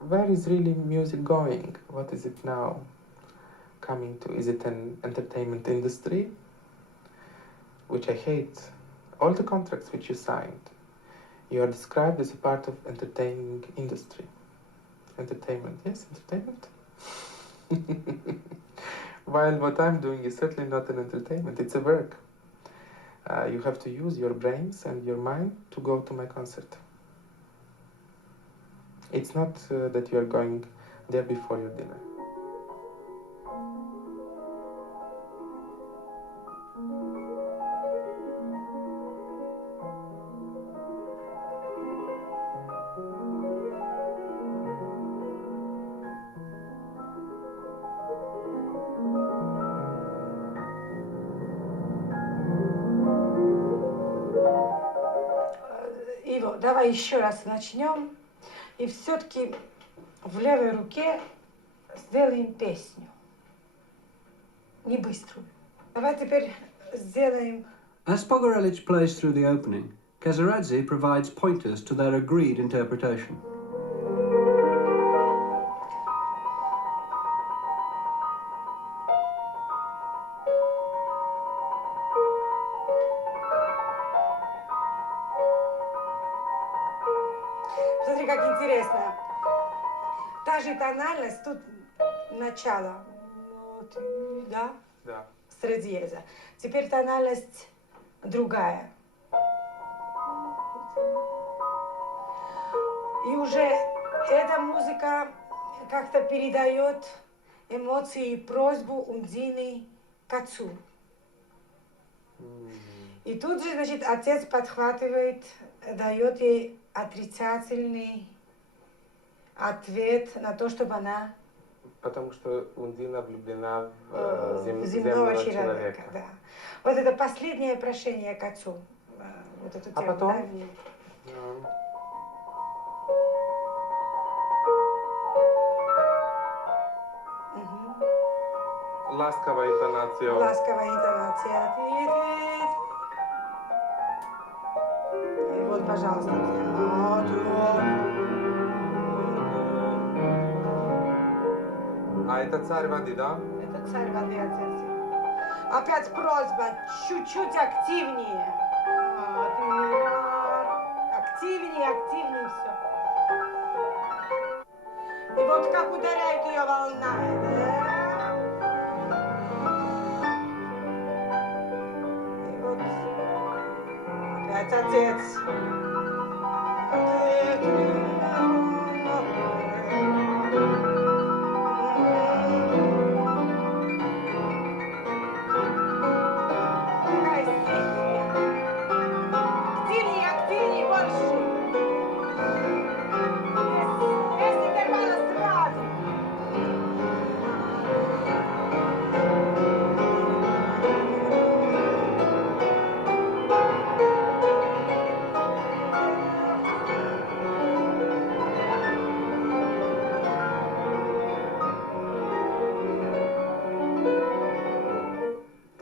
where is really music going? What is it now coming to? Is it an entertainment industry? Which I hate. All the contracts which you signed, you are described as a part of entertaining industry. Entertainment, yes, entertainment. While what I'm doing is certainly not an entertainment, it's a work. You have to use your brains and your mind to go to my concert. It's not that you are going there before your dinner. Иво, давай еще раз начнем. И все-таки в левой руке сделаем песню. Не быструю. Давай теперь сделаем... As Pogorelich plays through the opening, Kezeradze provides pointers to their agreed interpretation. Смотри, как интересно. Та же тональность, тут начало. Вот, да? Да. С диеза. Теперь тональность другая. И уже эта музыка как-то передает эмоции и просьбу Ундины к отцу. И тут же, значит, отец подхватывает, дает ей отрицательный ответ на то, чтобы она... Потому что Ундина влюблена в земного человека. Да. Вот это последнее прошение к отцу. Вот эту тему, потом? Да? Ласковая интонация. Ласковая интонация. И вот, пожалуйста. А это царь воды, да? Это царь воды, отец. Опять просьба, чуть-чуть активнее. Активнее, активнее все. И вот как ударяет ее волна. И вот опять отец.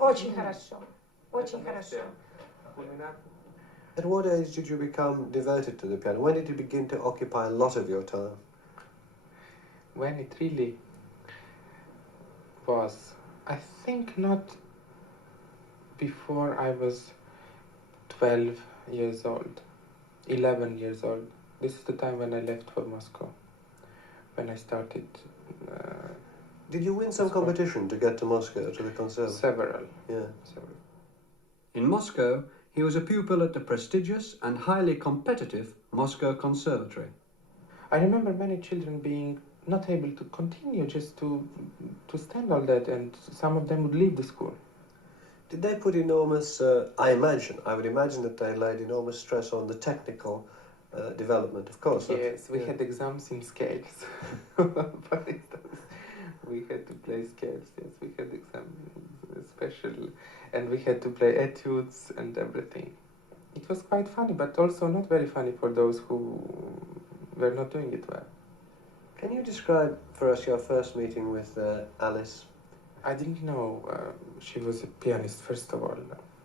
Очень хорошо. Очень хорошо. At what age did you become devoted to the piano? When did it begin to occupy a lot of your time? When it really was, I think not before I was 12 years old, 11 years old. This is the time when I left for Moscow, when I started. Did you win some competition to get to Moscow, to the conservatory? Several. Yeah. Several. In Moscow, he was a pupil at the prestigious and highly competitive Moscow Conservatory. I remember many children being not able to continue just to stand all that, and some of them would leave the school. Did they put enormous, I would imagine that they laid enormous stress on the technical development, of course. Yes, we had exams in scales. For instance, we had to play scales, yes, we had exams, special, and we had to play etudes and everything. It was quite funny, but also not very funny for those who were not doing it well. Can you describe for us your first meeting with Alice? I didn't know she was a pianist, first of all,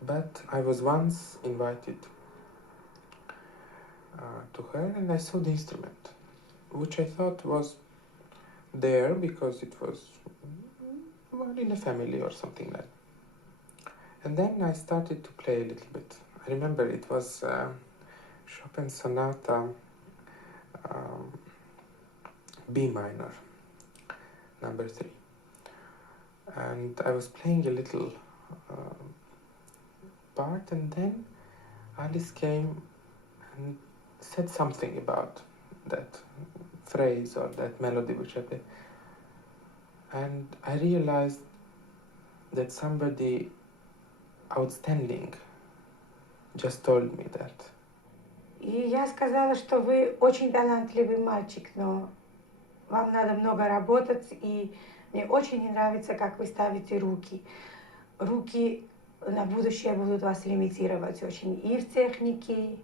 but I was once invited to her and I saw the instrument. which I thought was there because it was well, in a family or something like that. And then I started to play a little bit. I remember it was Chopin's Sonata B minor, number 3. And I was playing a little part, and then Alice came and said something about that phrase or that melody which I played. And I realized that somebody outstanding just told me that. И я сказала, что вы очень талантливый мальчик, но вам надо много работать, и мне очень не нравится, как вы ставите руки. Руки на будущее будут вас лимитировать очень и в технике,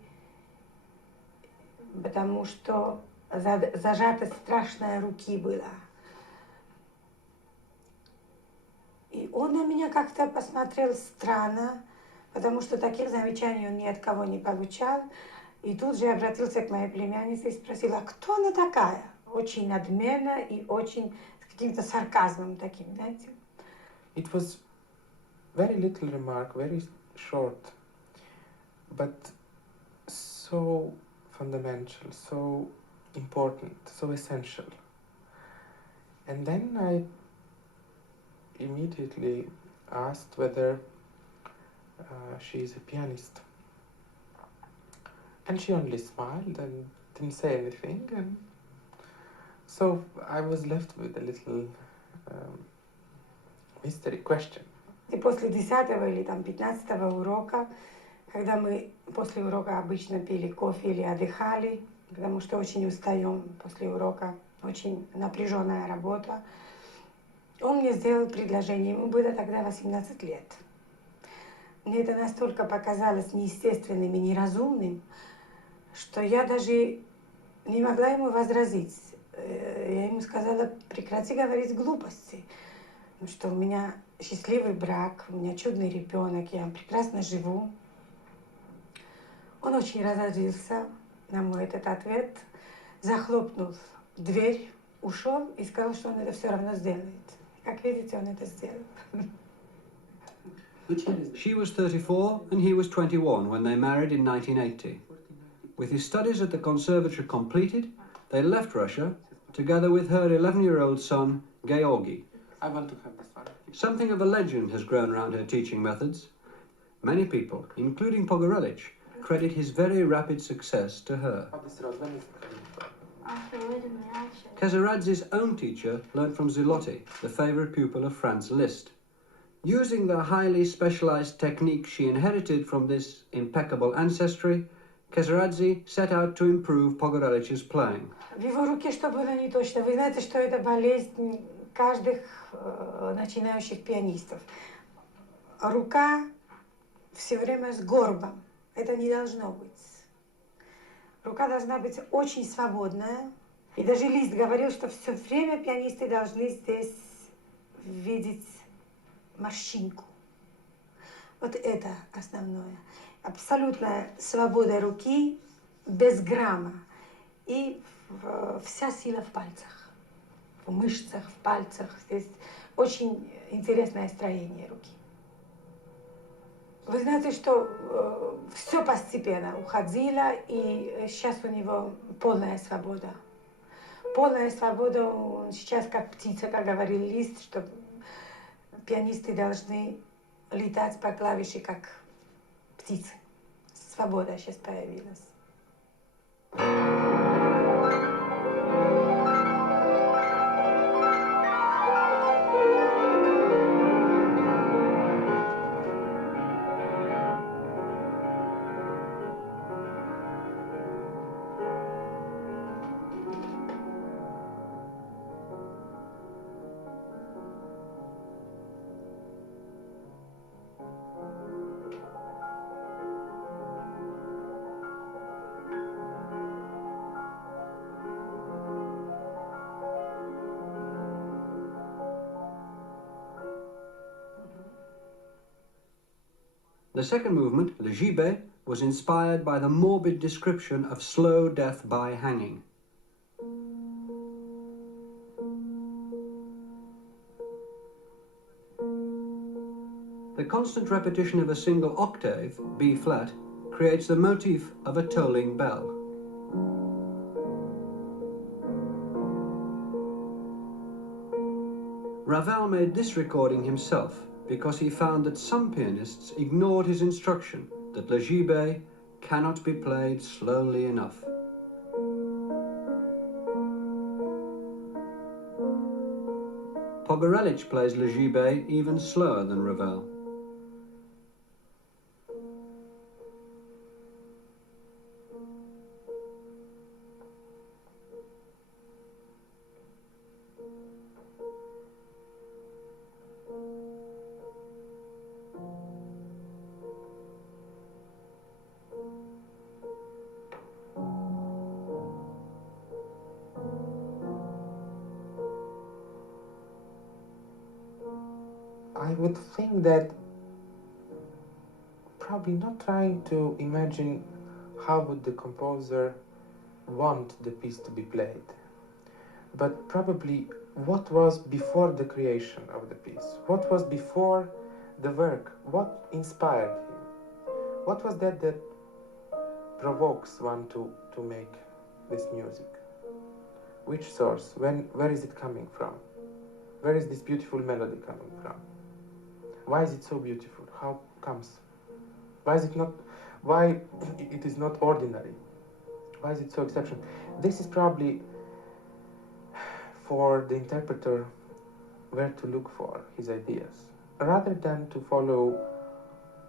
потому что зажатость страшная руки была. И он на меня как-то посмотрел странно, потому что таких замечаний он ни от кого не получал. И тут же обратился к моей племяннице и спросил, а кто она такая? Очень надменно и очень с каким-то сарказмом таким, знаете. It was very little remark, very short, but so fundamental, so important, so essential. And then I immediately asked whether she is a pianist. And she only smiled and didn't say anything, and so I was left with a little mystery question. И после 10-го или там 15-го урока, когда мы после урока обычно пили кофе или отдыхали, потому что очень устаем после урока, очень напряженная работа, он мне сделал предложение. Ему было тогда 18 лет. Мне это настолько показалось неестественным и неразумным, что я даже не могла ему возразить. Я ему сказала, прекрати говорить глупости, что у меня счастливый брак, у меня чудный ребенок, я прекрасно живу. Он очень разозлился на мой этот ответ, захлопнул дверь, ушел и сказал, что он это все равно сделает. Как видите, он это сделал. She was 34 and he was 21 when they married in 1980. With his studies at the conservatory completed, they left Russia together with her 11-year-old son, Georgi. I want to have this one. Something of a legend has grown around her teaching methods. Many people, including Pogorelich, credit his very rapid success to her. Kezeradze's own teacher learned from Zilotti, the favourite pupil of Franz Liszt. Using the highly specialised technique she inherited from this impeccable ancestry, Kezeradze set out to improve Pogorelich's playing. В его руке что было не точно. Вы знаете, что это болезнь каждых начинающих пианистов. Рука все время с горбом. Это не должно быть. Рука должна быть очень свободная. И даже Лист говорил, что все время пианисты должны здесь видеть морщинку. Вот это основное. Абсолютная свобода руки, без грамма. И вся сила в пальцах, в мышцах, в пальцах. Здесь очень интересное строение руки. Вы знаете, что все постепенно уходило, и сейчас у него полная свобода. Полная свобода, он сейчас как птица, как говорил Лист, что пианисты должны летать по клавише, как птицы. Свобода сейчас появилась. The second movement, Le Gibet, was inspired by the morbid description of slow death by hanging. The constant repetition of a single octave, B flat, creates the motif of a tolling bell. Ravel made this recording himself because he found that some pianists ignored his instruction that le gibet cannot be played slowly enough. Pogorelich plays le gibet even slower than Ravel. I would think that probably not trying to imagine how would the composer want the piece to be played, but probably what was before the creation of the piece, what was before the work, what inspired him, what was that provokes one to make this music, which source, where is it coming from, where is this beautiful melody coming from? Why is it so beautiful? How comes? Why is it not ordinary? Why is it so exceptional? This is probably for the interpreter where to look for his ideas, rather than to follow,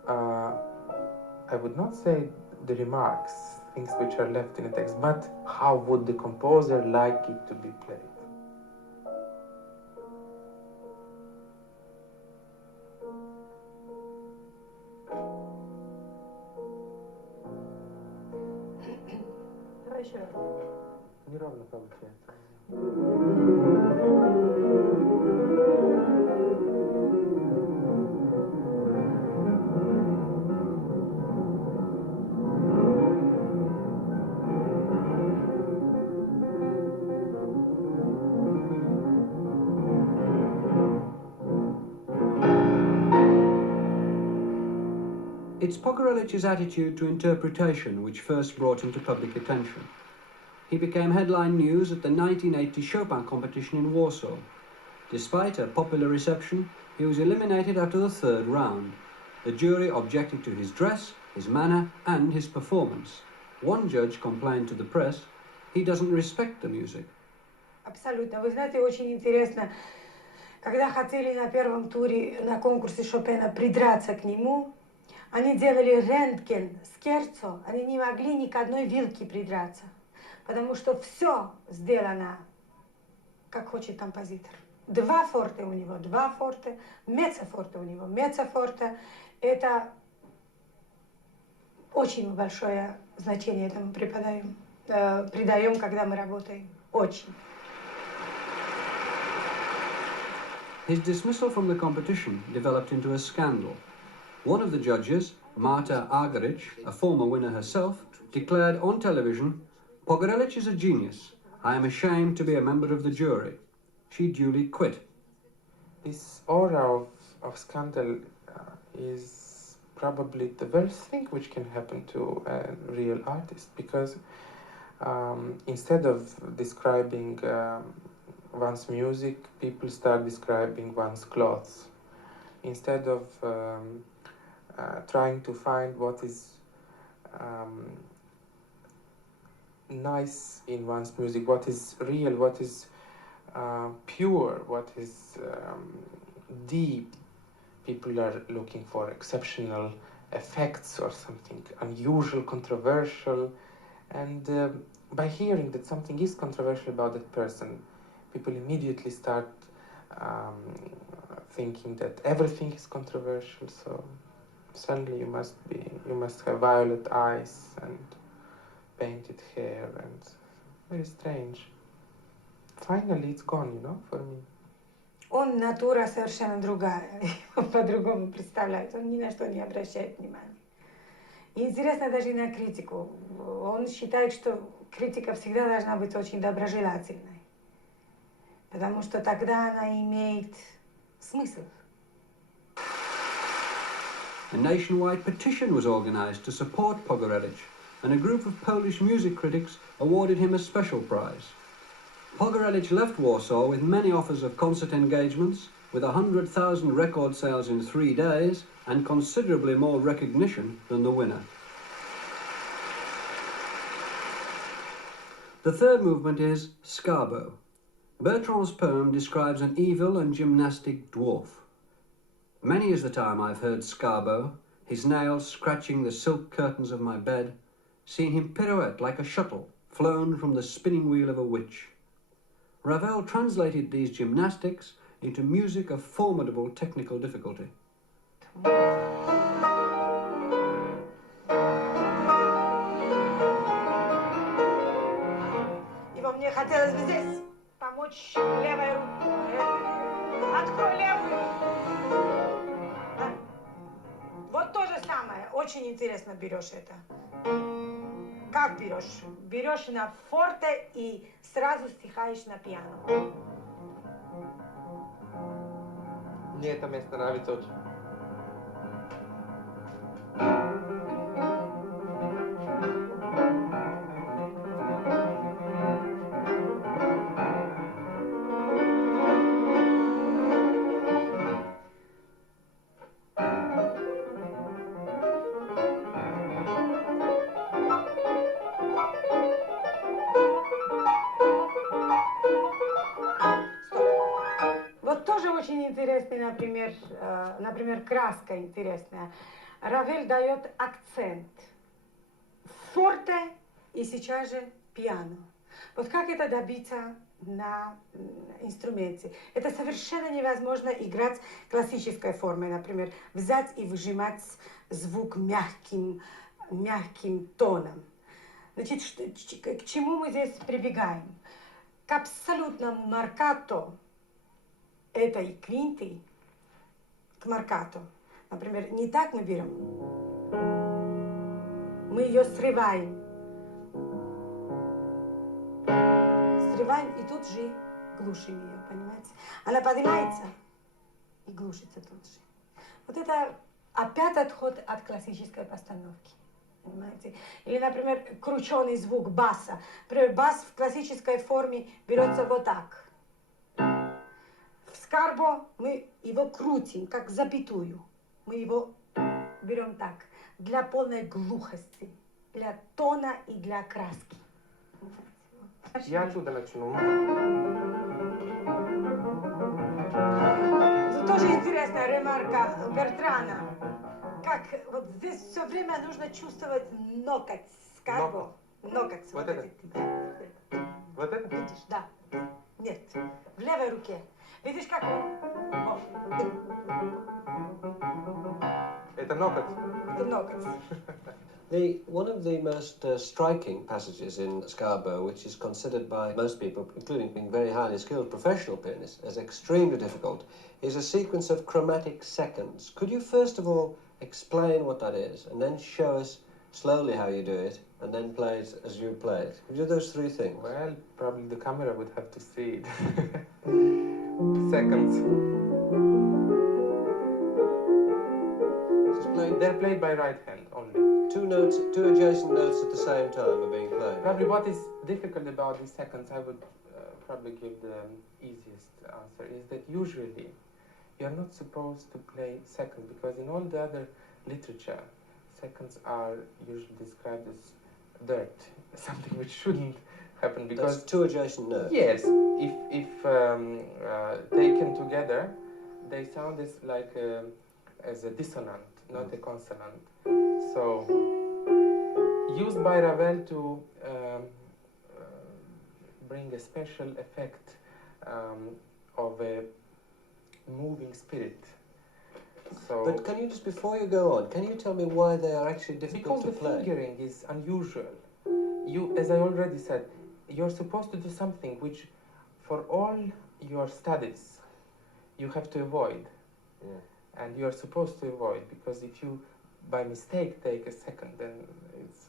I would not say the remarks, things which are left in the text, but how would the composer like it to be played? Неровно получается. It's Pogorelich's attitude to interpretation which first brought him to public attention. He became headline news at the 1980 Chopin competition in Warsaw. Despite a popular reception, he was eliminated after the third round. The jury objected to his dress, his manner, and his performance. One judge complained to the press, he doesn't respect the music. Абсолютно. Вы знаете, очень интересно, когда хотели на первом туре на конкурсе Шопена придраться к нему, они делали рентген, скерцо, они не могли ни к одной вилке придраться. Потому что все сделано, как хочет композитор. Два форте у него, два форте, меццофорте у него, меццофорте. Это очень большое значение этому придаем, когда мы работаем. Очень. His dismissal from the competition developed into a scandal. One of the judges, Marta Argerich, a former winner herself, declared on television, "Pogorelich is a genius. I am ashamed to be a member of the jury." She duly quit. This aura of scandal is probably the worst thing which can happen to a real artist, because instead of describing one's music, people start describing one's clothes. Instead of trying to find what is nice in one's music, what is real, what is pure, what is deep, people are looking for exceptional effects or something unusual, controversial, and by hearing that something is controversial about that person, people immediately start thinking that everything is controversial, so suddenly you must have violet eyes and painted hair, and very strange. Finally it's gone, you know, for me. Он натура совершенно другая, по-другому представляет, он ни на что не обращает внимания. И интересно даже и на критику. Он считает, что критика всегда должна быть очень доброжелательной, потому что тогда она имеет смысл. A nationwide petition was organised to support Pogorelich, and a group of Polish music critics awarded him a special prize. Pogorelich left Warsaw with many offers of concert engagements, with 100,000 record sales in 3 days, and considerably more recognition than the winner. The third movement is Scarbo. Bertrand's poem describes an evil and gymnastic dwarf. Many is the time I've heard Scarbo, his nails scratching the silk curtains of my bed, seen him pirouette like a shuttle flown from the spinning wheel of a witch. Ravel translated these gymnastics into music of formidable technical difficulty. Ivo, мне хотелось бы здесь помочь левой рукой. Открой левую. Да. Вот то же самое. Очень интересно берешь это. Как берешь? Берешь на форте и сразу стихаешь на пиано. Мне это место нравится очень. Очень интересный, например, краска интересная. Равель дает акцент. Форте и сейчас же пиано. Вот как это добиться на инструменте? Это совершенно невозможно играть классической формой, например, взять и выжимать звук мягким тоном. Значит, к чему мы здесь прибегаем? К абсолютному маркато этой квинты, к маркато. Например, не так мы берем. Мы ее срываем. Срываем и тут же глушим ее, понимаете? Она поднимается и глушится тут же. Вот это опять отход от классической постановки. Понимаете? Или, например, крученый звук баса. Например, бас в классической форме берется вот так. В Scarbo мы его крутим, как запятую. Мы его берем так, для полной глухости, для тона и для краски. Я отсюда начну. Это тоже интересная ремарка Бертрана. Как вот здесь все время нужно чувствовать ноготь Scarbo. Ноготь. Вот это? Вот это? Видишь, да. Нет, в левой руке. Видишь, как он? Это ноготь. Это ноготь. One of the most striking passages in Scarbo, which is considered by most people, including being very highly skilled professional pianists, as extremely difficult, is a sequence of chromatic seconds. Could you first of all explain what that is, and then show us slowly how you do it, and then play it as you play it? Could you do those three things? Well, probably the camera would have to see it. Seconds. They're played by right hand only. Two adjacent notes at the same time are being played. Probably what is difficult about these seconds, I would probably give the easiest answer, is that usually you're not supposed to play second, because in all the other literature, seconds are usually described as dirt, something which shouldn't happen, because that's two adjacent notes. Yes, if taken together, they sound as a dissonant, not a consonant. So, used by Ravel to bring a special effect of a moving spirit. So, but can you just, before you go on, can you tell me why they are actually difficult to play? Because the fingering is unusual. You, as I already said, you're supposed to do something which, for all your studies, you have to avoid. Yeah. And you're supposed to avoid, because if you, by mistake, take a second, then it's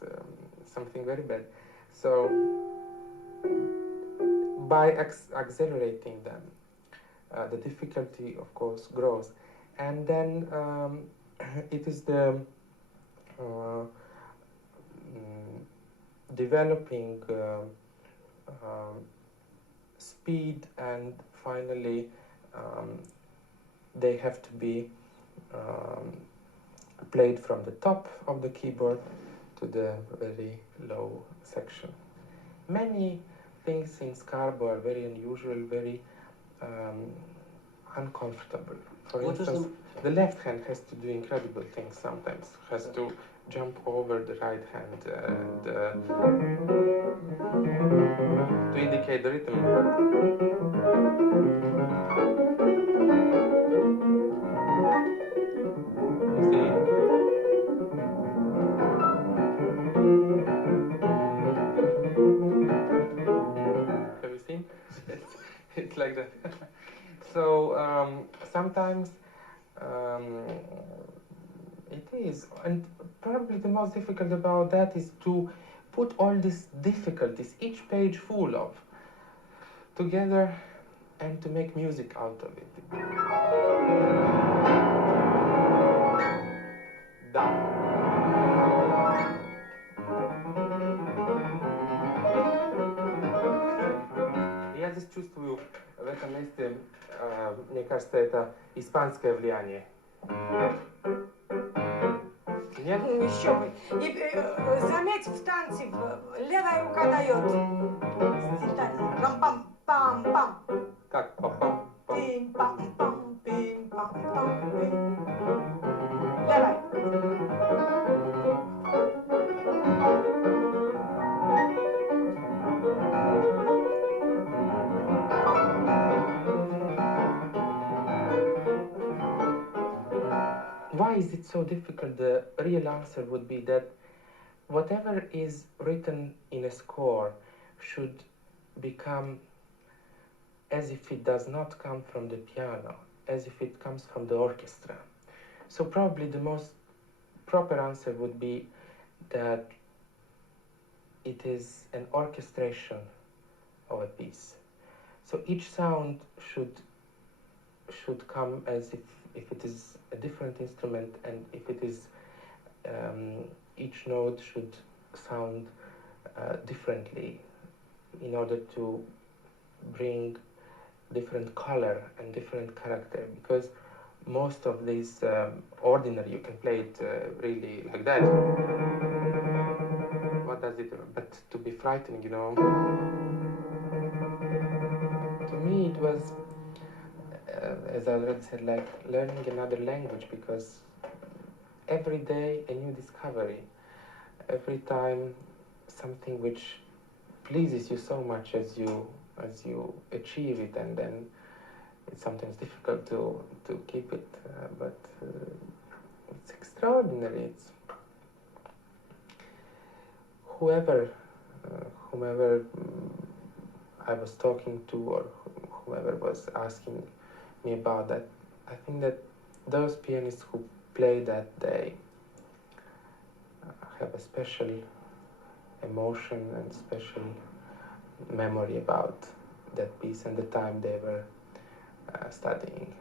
something very bad. So, by accelerating them, the difficulty, of course, grows. And then it is the developing speed, and finally they have to be played from the top of the keyboard to the very low section. Many things in Scarbo are very unusual, very uncomfortable. For instance, the left hand has to do incredible things sometimes, has to jump over the right hand and to indicate the rhythm. You see? Have you seen? It's like that. So sometimes it is, and probably the most difficult about that is to put all these difficulties, each page full of, together and to make music out of it. Da. Я здесь чувствую в этом месте, мне кажется, это испанское влияние. Нет? Еще бы. И заметь, в танце левая рука дает. Рам-пам-пам-пам. Как? Пам-пам. Пим-пам-пам, пим-пам-пам, пим. Левая. Why is it so difficult? The real answer would be that whatever is written in a score should become as if it does not come from the piano, as if it comes from the orchestra. So probably the most proper answer would be that it is an orchestration of a piece. So each sound should come as if it is a different instrument, and if it is each note should sound differently in order to bring different color and different character, because most of these ordinary, you can play it really like that. What does it? But to be frightening, you know. To me, it was, as I already said, like learning another language, because every day a new discovery, every time something which pleases you so much as you achieve it, and then it's sometimes difficult to keep it, but it's extraordinary. It's whomever I was talking to, or whoever was asking me about that, I think that those pianists who play that day have a special emotion and special memory about that piece and the time they were studying.